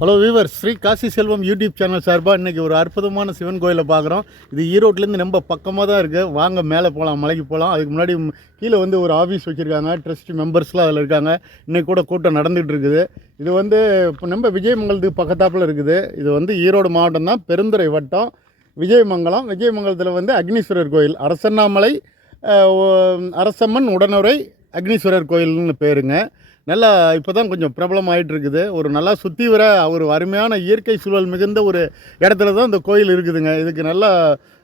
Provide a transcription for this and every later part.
Hello viewer Sri Kasi Selvam YouTube channel சார்பாக இன்றைக்கி ஒரு அற்புதமான சிவன் கோயிலை பார்க்குறோம். இது ஈரோட்லேருந்து ரொம்ப பக்கமாக தான் இருக்குது வாங்க மேலே போகலாம் மலைக்கு போகலாம் அதுக்கு முன்னாடி கீழே வந்து ஒரு ஆஃபீஸ் வச்சுருக்காங்க. ட்ரஸ்ட் மெம்பர்ஸ்லாம் அதில் இருக்காங்க. இன்றைக்கி கூட கூட்டம் நடந்துகிட்டு இருக்குது. இது வந்து இப்போ நம்ம விஜயமங்கலத்துக்கு பக்கத்தாப்பில் இருக்குது. இது வந்து ஈரோடு மாவட்டம் தான் பெருந்துறை வட்டம். விஜயமங்கலம். விஜயமங்கலத்தில் வந்து அக்னீஸ்வரர் கோயில். அரசண்ணாமலை அரசம்மன் உடனுரை அக்னீஸ்வரர் கோயில்னு பேருங்க. நல்லா இப்போ தான் கொஞ்சம் பிரபலம் ஆயிட்டு இருக்குது ஒரு நல்லா சுற்றி வர ஒரு அருமையான இயற்கை சூழல் மிகுந்த ஒரு இடத்துல தான் இந்த கோயில் இருக்குதுங்க. இதுக்கு நல்லா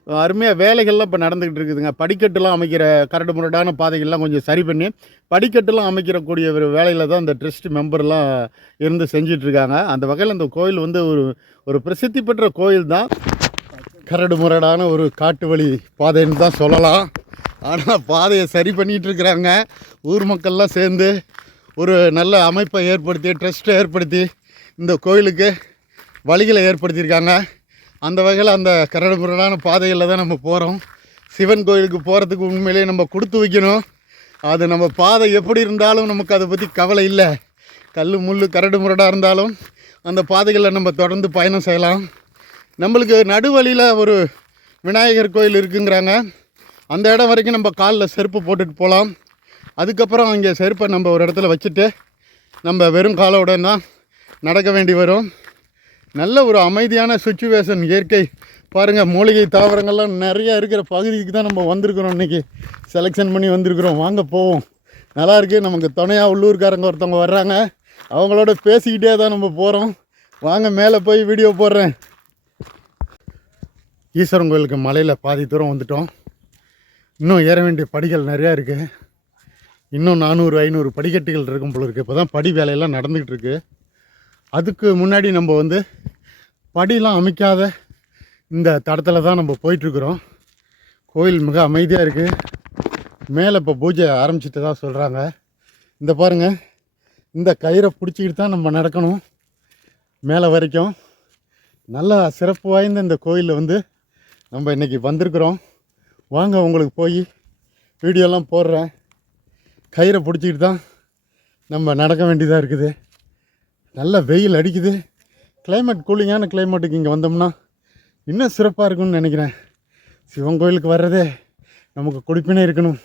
அருமையாக வேலைகள்லாம் இப்போ நடந்துக்கிட்டு இருக்குதுங்க படிக்கட்டுலாம் அமைக்கிற கரடு முரடான பாதைகள்லாம் கொஞ்சம் சரி பண்ணி படிக்கட்டுலாம் அமைக்கிறக்கூடிய ஒரு வேலையில் தான் இந்த ட்ரஸ்ட் மெம்பர்லாம் இருந்து செஞ்சிட்ருக்காங்க அந்த வகையில் அந்த கோயில் வந்து ஒரு ஒரு பிரசித்தி பெற்ற கோயில் தான் கரடு முரடான ஒரு காட்டு வழி பாதைன்னு தான் சொல்லலாம். ஆனால் பாதையை சரி பண்ணிகிட்டு இருக்கிறாங்க ஊர் மக்கள்லாம் சேர்ந்து ஒரு நல்ல அமைப்பை ஏற்படுத்தி ட்ரஸ்ட்டை ஏற்படுத்தி இந்த கோயிலுக்கு வழிகளை ஏற்படுத்தியிருக்காங்க. அந்த வகையில் அந்த கரடு முரடான பாதைகளில் தான் நம்ம போகிறோம் சிவன் கோயிலுக்கு போகிறதுக்கு உண்மையிலேயே நம்ம கொடுத்து வைக்கணும். அது நம்ம பாதை எப்படி இருந்தாலும் நமக்கு அதை பற்றி கவலை இல்லை. கல் முள் கரடு முரடாக இருந்தாலும் அந்த பாதைகளில் நம்ம தொடர்ந்து பயணம் செய்யலாம். நம்மளுக்கு நடுவழியில் ஒரு விநாயகர் கோயில் இருக்குங்கிறாங்க. அந்த இடம் வரைக்கும் நம்ம காலில் செருப்பு போட்டுட்டு போகலாம் அதுக்கப்புறம் அங்கே செருப்பை நம்ம ஒரு இடத்துல வச்சுட்டு நம்ம வெறும் காலோட தான் நடக்க வேண்டி வரும். நல்ல ஒரு அமைதியான சுச்சுவேஷன் இயற்கை. பாருங்கள் மூலிகை தாவரங்கள்லாம் நிறையா இருக்கிற பகுதிக்கு தான் நம்ம வந்திருக்கிறோம் இன்றைக்கி செலெக்ஷன் பண்ணி வந்திருக்கிறோம். வாங்க போவோம். நல்லா இருக்குது நமக்கு துணையாக உள்ளூர்காரங்க ஒருத்தவங்க வர்றாங்க. அவங்களோட பேசிக்கிட்டே தான் நம்ம போகிறோம் வாங்க மேலே போய் வீடியோ போடுறேன். ஈஸ்வரன் கோயிலுக்கு மலையில் பாதி தூரம் வந்துட்டோம். இன்னும் ஏற வேண்டிய படிகள் நிறையா இருக்குது இன்னும் நானூறு ஐநூறு படிக்கட்டுகள் இருக்கும் போல இருக்குது இப்போ தான் படி வேலையெல்லாம் நடந்துக்கிட்டு இருக்கு அதுக்கு முன்னாடி நம்ம வந்து படிலாம் அமைக்காத இந்த தடத்தில் தான் நம்ம போயிட்டுருக்குறோம். கோயில் மிக அமைதியாக இருக்குது மேலே இப்போ பூஜை ஆரம்பிச்சிட்டு தான் சொல்கிறாங்க இந்த பாருங்கள் இந்த கயிறை பிடிச்சிக்கிட்டு தான் நம்ம நடக்கணும். மேலே வரைக்கும் நல்லா சிறப்பு வாய்ந்த இந்த கோயிலில் வந்து நம்ம இன்றைக்கி வந்திருக்குறோம். வாங்க உங்களுக்கு போய் வீடியோலாம் போடுறேன். கயிறை பிடிச்சிக்கிட்டு தான் நம்ம நடக்க வேண்டியதாக இருக்குது. நல்ல வெயில் அடிக்குது. கிளைமேட் கூலிங்கான கிளைமேட்டுக்கு இங்கே வந்தோம்னா இன்னும் சிறப்பாக இருக்கும்னு நினைக்கிறேன். சிவன் கோயிலுக்கு வர்றதே நமக்கு குடிப்பினே இருக்கணும்.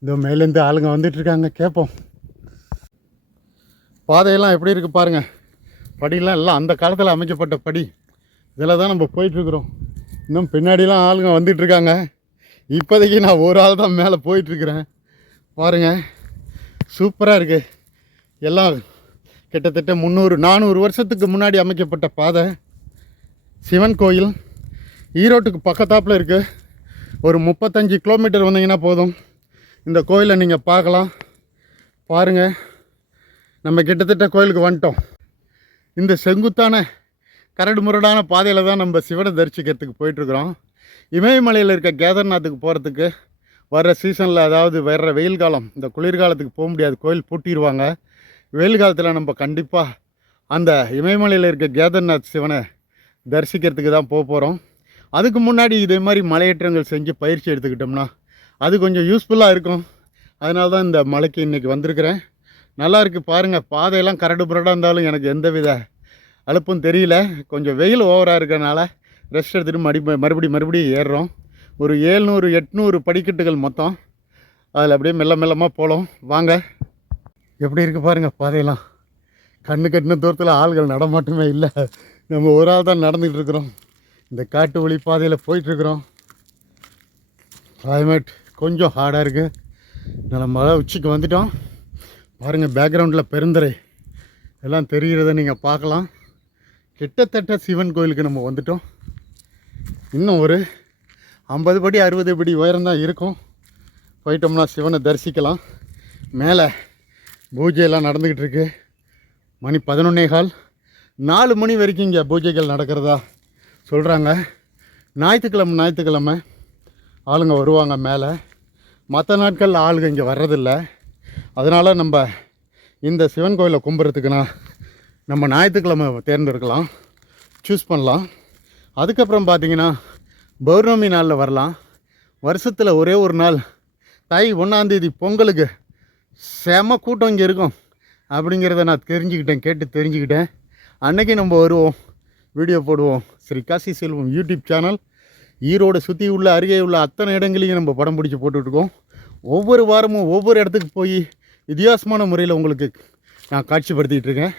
இந்த மேலேருந்து ஆளுங்க வந்துட்டுருக்காங்க. கேட்போம். பாதையெல்லாம் எப்படி இருக்குது பாருங்கள் படியெல்லாம் எல்லாம் அந்த காலத்தில் அமைக்கப்பட்ட படி. இதில் தான் நம்ம போயிட்டுருக்குறோம். இன்னும் பின்னாடிலாம் ஆளுங்க வந்துட்டுருக்காங்க. இப்போதைக்கு நான் ஒரு ஆள் தான் மேலே போயிட்டுருக்குறேன். பாருங்கள் சூப்பராக இருக்குது எல்லாம் கிட்டத்தட்ட முந்நூறு நானூறு வருஷத்துக்கு முன்னாடி அமைக்கப்பட்ட பாதை. சிவன் கோயில் ஈரோட்டுக்கு பக்கத்தாப்பில் இருக்குது ஒரு முப்பத்தஞ்சு கிலோமீட்டர் வந்தீங்கன்னா போதும். இந்த கோயிலை நீங்கள் பார்க்கலாம். பாருங்கள் நம்ம கிட்டத்தட்ட கோயிலுக்கு வந்துட்டோம். இந்த செங்குத்தான கரடு முரடான பாதையில் தான் நம்ம சிவனை தரிசிக்கிறதுக்கு போயிட்டுருக்குறோம் இமயமலையில் இருக்க கேதார்நாத்துக்கு போகிறதுக்கு வர்ற சீசனில் அதாவது வர்ற வெயில் காலம் இந்த குளிர்காலத்துக்கு போக முடியாது கோயில் பூட்டிடுவாங்க வெயில் காலத்தில் நம்ம கண்டிப்பாக அந்த இமயமலையில் இருக்க கேதர்நாத் சிவனை தரிசிக்கிறதுக்கு தான் போக போகிறோம் அதுக்கு முன்னாடி இதே மாதிரி மலையேற்றங்கள் செஞ்சு பயிற்சி எடுத்துக்கிட்டோம்னா அது கொஞ்சம் யூஸ்ஃபுல்லாக இருக்கும். அதனால தான் இந்த மலைக்கு இன்றைக்கி வந்திருக்கிறேன். நல்லா இருக்குது பாருங்கள் பாதையெல்லாம் கரடு புரடாக இருந்தாலும் எனக்கு எந்த வித அலுப்பும் தெரியல. கொஞ்சம் வெயில் ஓவராக இருக்கிறனால ரெஸ்ட் எடுத்துகிட்டு மறுபடி மறுபடி மறுபடியும் ஏறுறோம். ஒரு ஏழ்நூறு எட்நூறு படிக்கட்டுகள் மொத்தம். அதில் அப்படியே மெல்ல மெல்லமாக போகலாம் வாங்க. எப்படி இருக்குது பாருங்கள் பாதையெல்லாம். கண்ணு கட்டின தூரத்தில் ஆள்கள் நடமாட்டமே இல்லை. நம்ம ஒரு ஆள் தான் நடந்துகிட்டு இருக்கிறோம். இந்த காட்டு வழி பாதையில் போயிட்டுருக்குறோம் கிளைமேட் கொஞ்சம் ஹார்டாக இருக்குது நல்ல மழை உச்சிக்கு வந்துட்டோம். பாருங்கள் பேக்ரவுண்டில் பெருந்துறை எல்லாம் தெரிகிறத நீங்கள் பார்க்கலாம். கிட்டத்தட்ட சிவன் கோயிலுக்கு நம்ம வந்துட்டோம். இன்னும் ஒரு ஐம்பது படி அறுபது படி உயரம்தான் இருக்கும். போயிட்டோம்னா சிவனை தரிசிக்கலாம். மேலே பூஜையெல்லாம் நடந்துக்கிட்டு இருக்கு. மணி பதினொன்னே கால். நாலு மணி வரைக்கும் இங்கே பூஜைகள் நடக்கிறதா சொல்கிறாங்க ஞாயிற்றுக்கிழமை ஞாயிற்றுக்கிழமை ஆளுங்க வருவாங்க மேலே. மற்ற நாட்களில் ஆளுங்க இங்கே வர்றதில்ல. அதனால் நம்ம இந்த சிவன் கோயிலை கும்புறதுக்குன்னா நம்ம ஞாயிற்றுக்கிழமை தேர்ந்தெடுக்கலாம். சூஸ் பண்ணலாம். அதுக்கப்புறம் பார்த்திங்கன்னா பௌர்ணமி நாளில் வரலாம். வருஷத்தில் ஒரே ஒரு நாள். தை ஒன்றாந்தேதி பொங்கலுக்கு. செம கூட்டம் இங்கே இருக்கும். அப்படிங்கிறத நான் தெரிஞ்சுக்கிட்டேன் கேட்டு தெரிஞ்சுக்கிட்டேன். அன்னைக்கு நம்ம வருவோம். வீடியோ போடுவோம். Sri Kasi Selvam YouTube channel. Erode சுற்றி உள்ள அருகே உள்ள அத்தனை இடங்களையும் நம்ம படம் பிடிச்சி போட்டுட்ருக்கோம். ஒவ்வொரு வாரமும் ஒவ்வொரு இடத்துக்கு போய் வித்தியாசமான முறையில் உங்களுக்கு நான் காட்சிப்படுத்திகிட்டு இருக்கேன்.